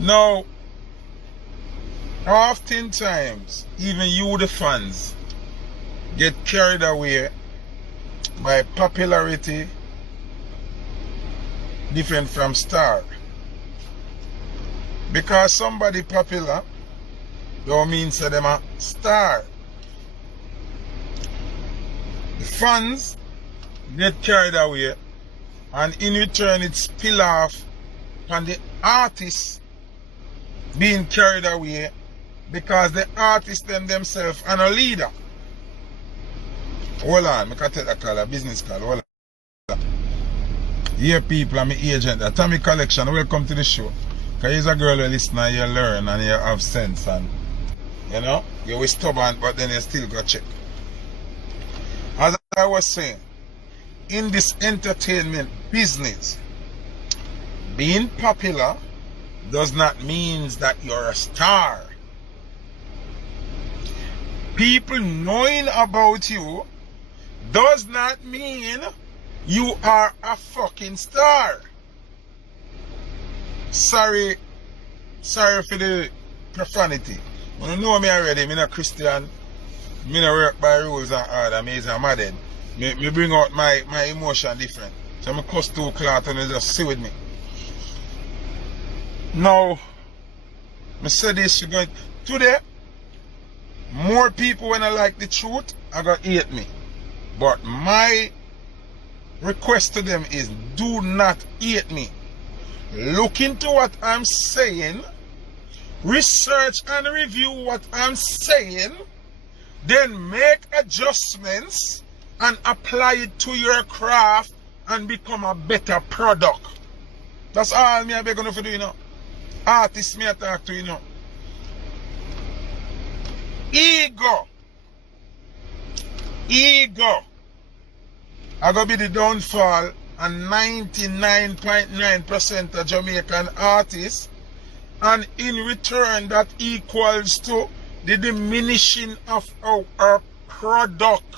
Now, oftentimes, even you, the fans, get carried away by popularity different from star. Because somebody popular don't mean say them a star. The fans get carried away and in return it spill off on the artists being carried away because the artists themselves are a leader. Hold on, I can take a call, a business call. Hold on. Yeah, people, I'm an agent. Tommy Collection, welcome to the show. Because you're a girl who listen and you learn and you have sense and you know, you're stubborn but then you still got check. As I was saying, in this entertainment business, being popular does not mean that you're a star. People knowing about you does not mean you are a fucking star. Sorry for the profanity. When you know me already, I'm not a Christian. I don't work by rules and order. I'm a madhead. I bring out my emotion different. So I'm cuss two cloth and you just sit with me. Now, I say this, you're going today, more people when I like the truth are going to hate me. But my request to them is do not hate me. Look into what I'm saying, research and review what I'm saying, then make adjustments and apply it to your craft and become a better product. That's all me I beg you to do, you know. Artists me I talk to, you know. Ego are going to be the downfall and 99.9% of Jamaican artists, and in return that equals to the diminishing of our product.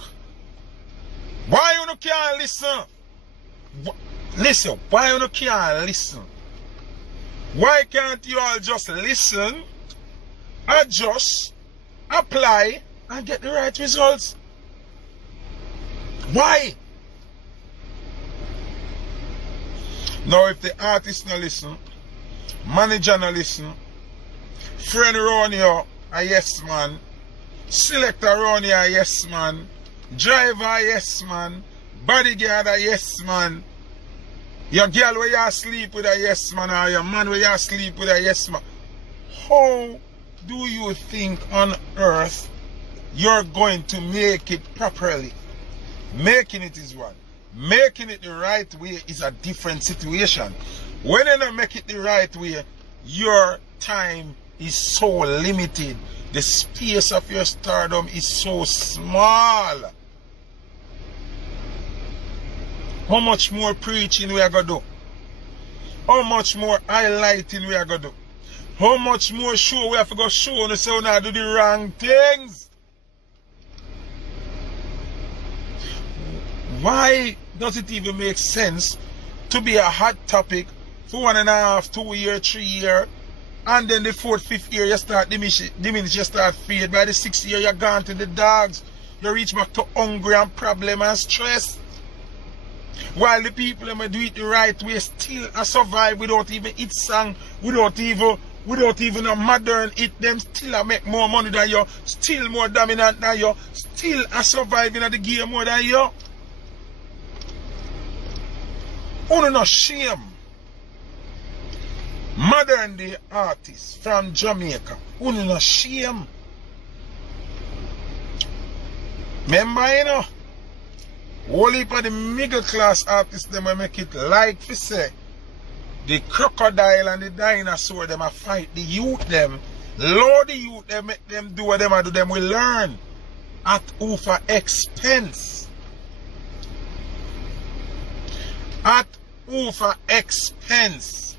Why you can't listen? Listen, why you can't listen? Why can't you all just listen, adjust, apply, and get the right results? Why? Now if the artist no listen, manager no listen, friend around you a yes man, selector around you a yes man, driver a yes man, bodyguard a yes man, your girl where you sleep with a yes man or your man where you sleep with a yes man, how do you think on earth you're going to make it properly? Making it is one. Making it the right way is a different situation. When you don't make it the right way, your time is so limited. The space of your stardom is so small. How much more preaching we are going to do? How much more highlighting we are going to do? How much more show we have to go show and say we now do the wrong things? Why does it even make sense to be a hot topic for 1.5, 2 years, 3 years, and then the 4th, 5th year you start diminish, you start fade. By the 6th year you're gone to the dogs. You reach back to hungry and problem and stress. While the people who do it the right way still survive without even hit song, without even a modern hit, them still make more money than you, still more dominant than you, still surviving at the game more than you. Only no shame. Modern day artists from Jamaica, only no shame. Remember, you know, whole heap of the middle class artists them will make it like to say the crocodile and the dinosaur them a fight the youth them. Lord, the youth them make them do what them a do, them will learn at over expense. At over expense.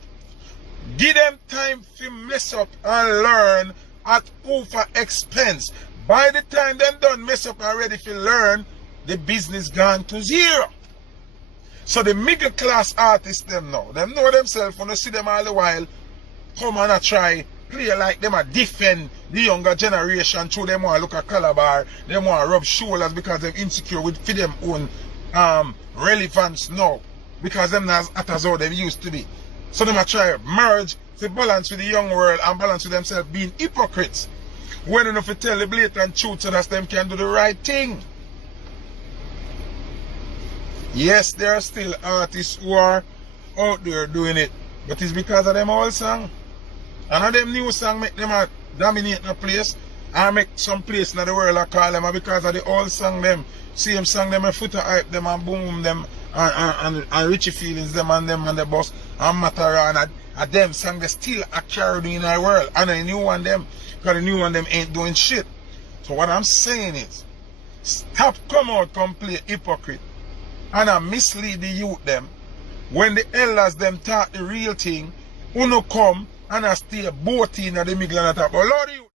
Give them time to mess up and learn at over expense. By the time them done mess up and ready to learn, the business gone to zero. So the middle class artists them know themselves when you see them all the while come and a try play like them a defend the younger generation through them want to look at Calabar, them want to rub shoulders because they're insecure with for them own relevance now. Because them not as how they used to be. So them a try merge to balance with the young world and balance with themselves being hypocrites. When enough to tell the blatant truth so that them can do the right thing. Yes, there are still artists who are out there doing it. But it's because of them old song. And of them new song make them dominate the place. And make some place in the world I call them because of the old song them. Same song them and Foota Hype them and Boom them and Richie Feelings them and the Boss and Matara and them song they still are carried in our world. And the new one them, because the new one them ain't doing shit. So what I'm saying is, stop come out come play hypocrite and I mislead the youth them. When the elders them talk the real thing, who no come and I stay both in the middle and talk. But Lord, you